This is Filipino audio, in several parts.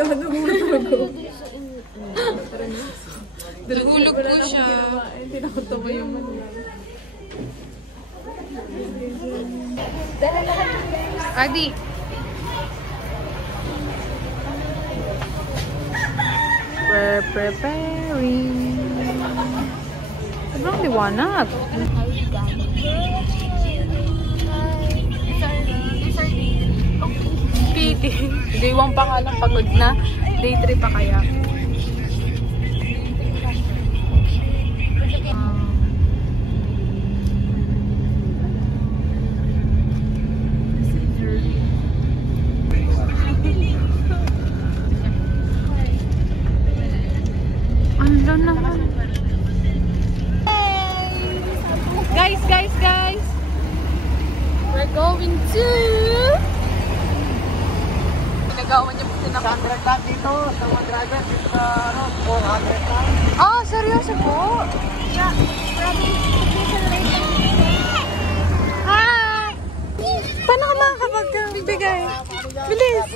siya, nagulog. Nahulog po siya. Tinakot mo yung manulang. Adi. We're preparing. Sobrang liwanag. PT. Day 1 pa nga lang, pagod na. Day 3 pa kaya. Guys! We're going to... Pinagawan niya po sinakot. 100 lang dito, sa mga driver, dito sa 400 lang. Oh, seryoso po? Yeah, Hi! Paano ka makakapagbigay? Bilis!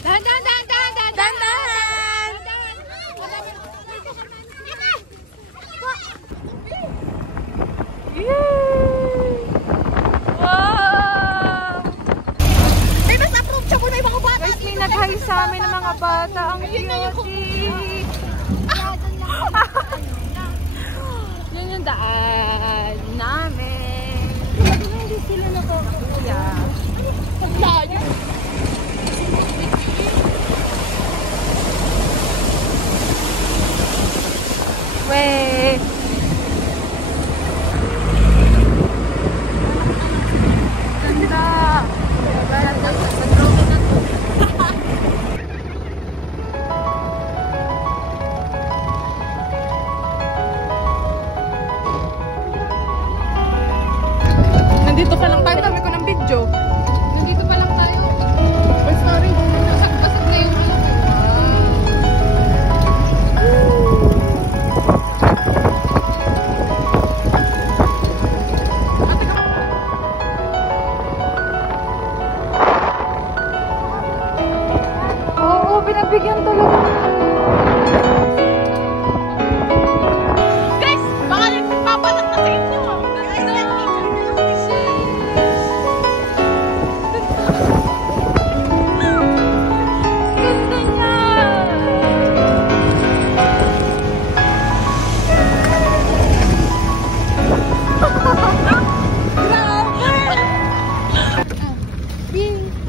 Dahan! Yay! Wow! Ay, mas approve siya muna yung mga bata. Guys, may nag-hi sa amin ng mga bata. Ang cute! Yun yung daan namin. Hindi sila nakakakuya. Ang layo. Wait! Nandito pa lang tayo, dami ko ng video. Nandito pa lang tayo. Oh, sorry. Pasok na yung video. Oo, pinagbigyan tuloy. Guys, baka nagpapalat na sa inyo. Ganda niya!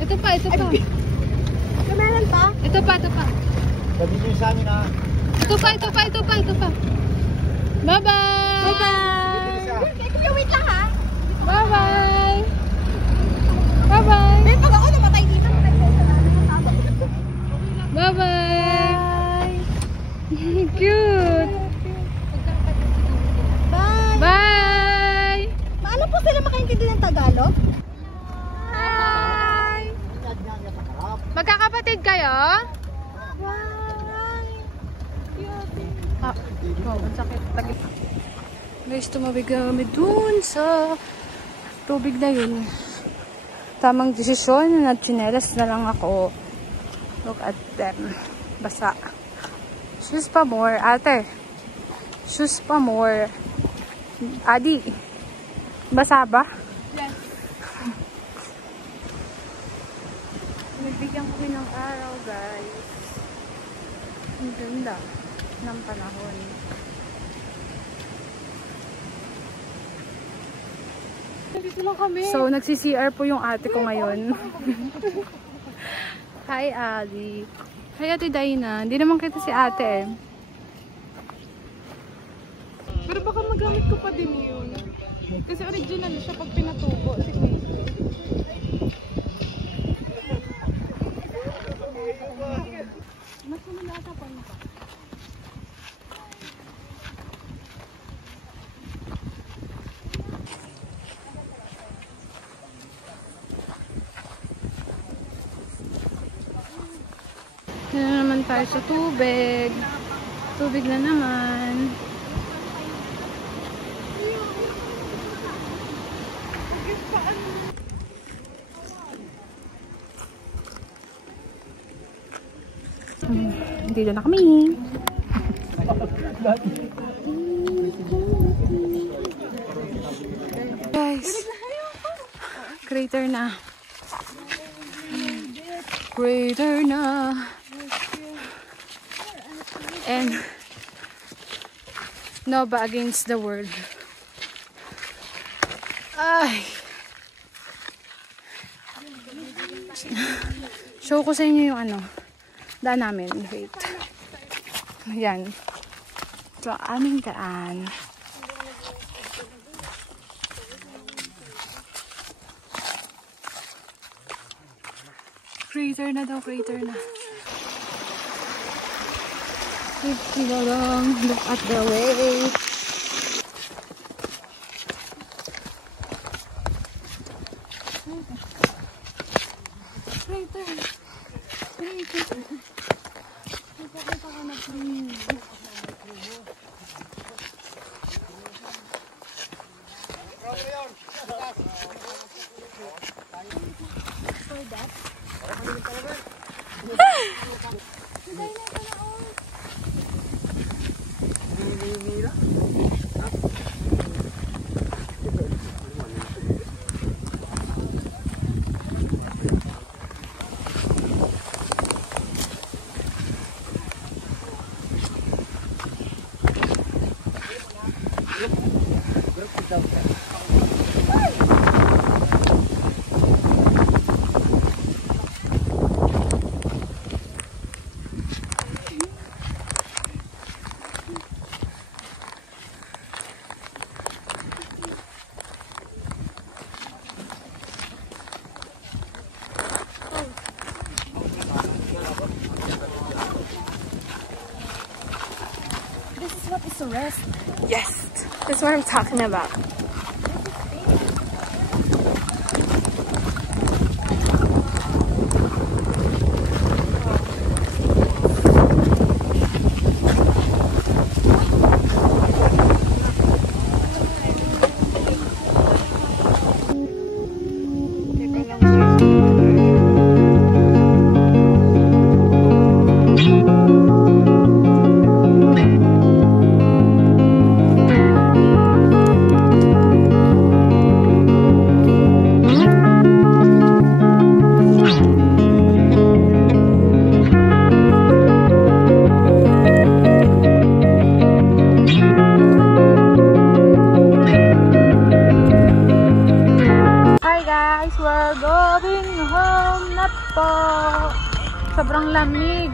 Ito pa. Kamalan pa? Ito pa. Sabi niyo sa amin ha. Ito pa. Bye-bye! Kuya, wait lang ha. Bye-bye! Bye-bye! Then pag ako namatay dito, matay ko sa namin. Bye-bye! Cute! Bye! Bye! Paano po sila makaintindi ng Tagalog? Hi! Magkakapatid kayo? Wow, ang sakit. Guys, tumawid kami dun sa tubig na yun. Tamang desisyon na tsinelas na lang ako. Look at them. Basa. Shoes pa more. Ate. Shoes pa more. Adi. Basa ba? Yes. Nagbigyan ko ng araw, guys. Ang ganda ng panahon. Nandito lang kami. So, nagsi-CR po yung ate ko ngayon. Hi, Ali. Hi, Ate Dina. Hindi naman kita si ate eh. Pero baka magamit ko pa din yun. Kasi original siya pag pinatubo. Signature. Mas malata pa na pa. Yan na naman tayo sa tubig. Tubig na naman. Dito na kami. Guys, crater na. Crater na. And Nova against the world. Ay. Show ko sa inyo yung ano, daan namin. Wait. Ayan. Ito ang aming daan. Crater na daw, crater na. Look at the way. Rest. Yes, that's what I'm talking about. Sobrang lamig.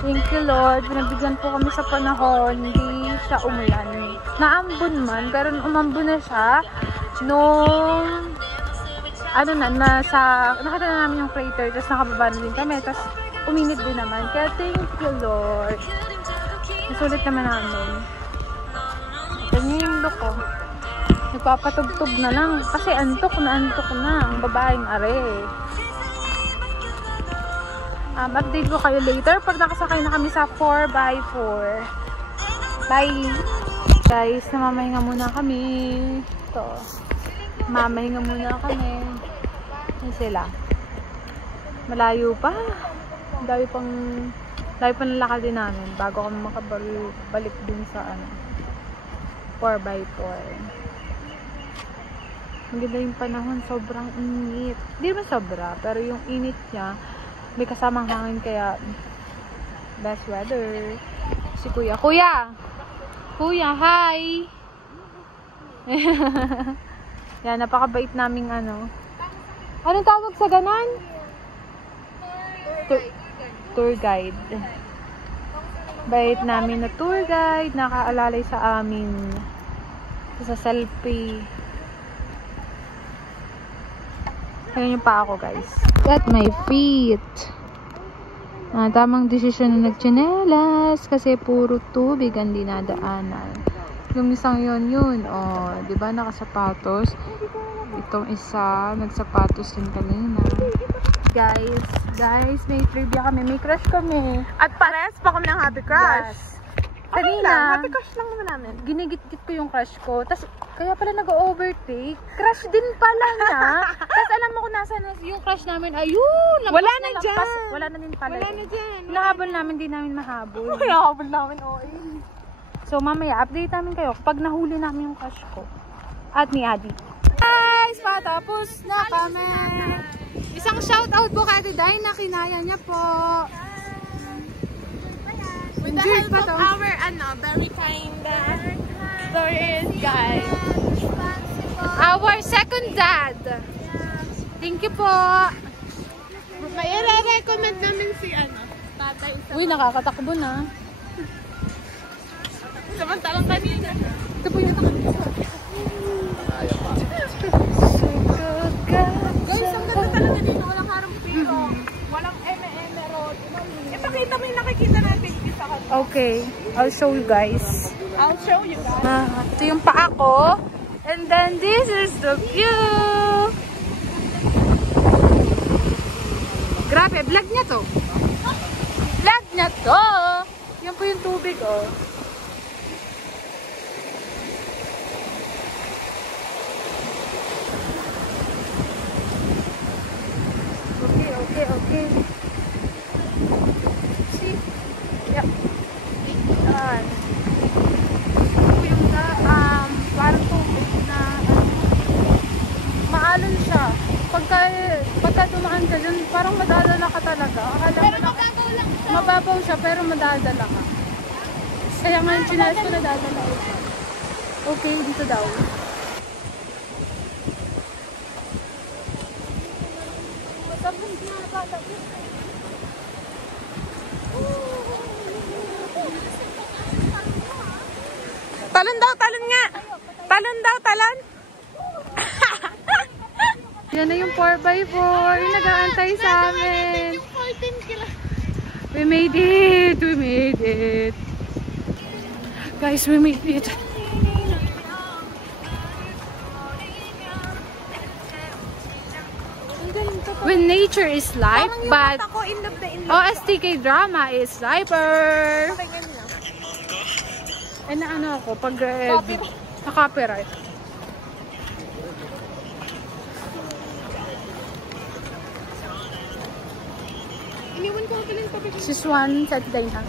Thank you Lord. Pinabigyan po kami sa panahon. Hindi siya umulan. Naambon man. Pero umambon na siya. Nung nakita na namin yung crater. Tapos nakababa na din kami. Tapos uminit din naman. Kaya thank you Lord. Nasulit naman namin. Ganyan yung look ko. Nagpapatugtog na lang. Kasi antok na. Ang babaeng are. Update ko kayo later pag nakasakay na kami sa 4x4. Bye! Guys, namamahinga muna kami. Ito. Mamahinga muna kami. Yan sila. Malayo pa. Dahil pang lalakad din namin bago kami makabalik din sa 4x4. Maganda yung panahon. Sobrang init. Hindi naman sobra, pero yung init niya may kasamang hangin kaya best weather. Si Kuya. Kuya, hi! Yan, napakabait naming Anong tawag sa ganon? Tour guide. Bait namin na tour guide. Nakaalalay sa amin. Sa selfie. Ayun yung pa ako guys. At my feet. Tamang desisyon na nagtsinelas kasi puro tubig ang dinadaanan. Yung isang yun. Oh, di ba nakasapatos? Itong isa, nagsapatos din kanina. Guys, may trivia kami. May crush kami. At pares pa kami ng Happy Crush. Yes. Kanina, Happy crush lang naman namin. ginigit-git ko yung crush ko. Tapos, kaya pala nag-overtake. Crush din pala niya. Tapos, alam mo kung nasa yung crush namin. Ayun! Wala na lampas. dyan. Wala na din pala. Wala na dyan. Hinahabol namin, di namin mahabol. Hinahabol namin, oil. So, mamaya, update namin kayo kapag nahuli namin yung crush ko. At ni Adi. Guys, patapos na kami. Isang shoutout po kay Ate Day na kinaya niya po. With the help of our, very kind stories, guys. Our second dad. Thank you po. May i-recommend namin si, tatay sa... Uy, nakakatakbo na. Samantalang kanina. Ito po yung Guys, ang ganda talaga dito. Walang harang piro. Walang eme-eme road. Ipakita mo yung nakikita natin sa kanila. Okay, I'll show you guys. I'll show you guys. Ito yung paa ko. And then this is the view. Grabe, vlog niya to. Vlog niya to. Yan po yung tubig, oh. Okay. See? Yep. Yan. Ito yung parang tubig na maalon siya. Pagka dumaan ka dyan, parang madadala ka talaga. Pero mababaw lang siya. Mababaw siya, pero madadala ka. Kaya nga yung chinelas ko nadadala ko. Okay, dito daw. Talon daw, talon nga. Talon daw, talon. Yan na yung 4x4. Yung nag-aantay sa amin. We made it. We made it. Guys, we made it. When nature is life, but OSTK drama is lifer. Eh na ano ako, pag na-copyright. Iniwan ko pala yung topic. Si Swan, sa Atiday na.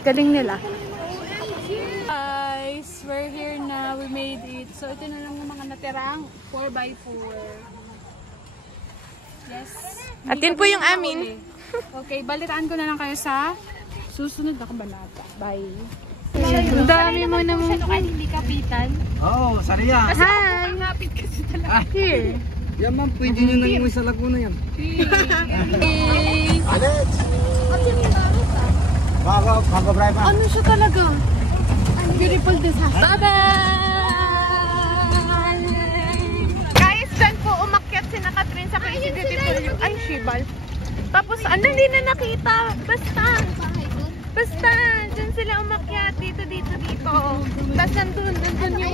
Galing nila. Guys, we're here na. We made it. So, ito na lang yung mga natirang 4x4. Yes. At yun po yung amin. Okay, balitaan ko na lang kayo sa susunod na kabanata. Bye. Ang dami mo na mo. Hindi kapitan. Oo, sariya. Hi! Kapit kasi talaga. Here. Yan ma'am, pwede nyo nang umuwi sa Laguna yan. Alex! Bago drive Ano siya talaga? Beautiful disaster. Guys, dyan po umakyat si Catherine sa Crazy Beautiful yung... Ay, Shibal. Tapos, hindi na nakita. Basta, dyan sila umakyat. Dito. Tapos, nandun yung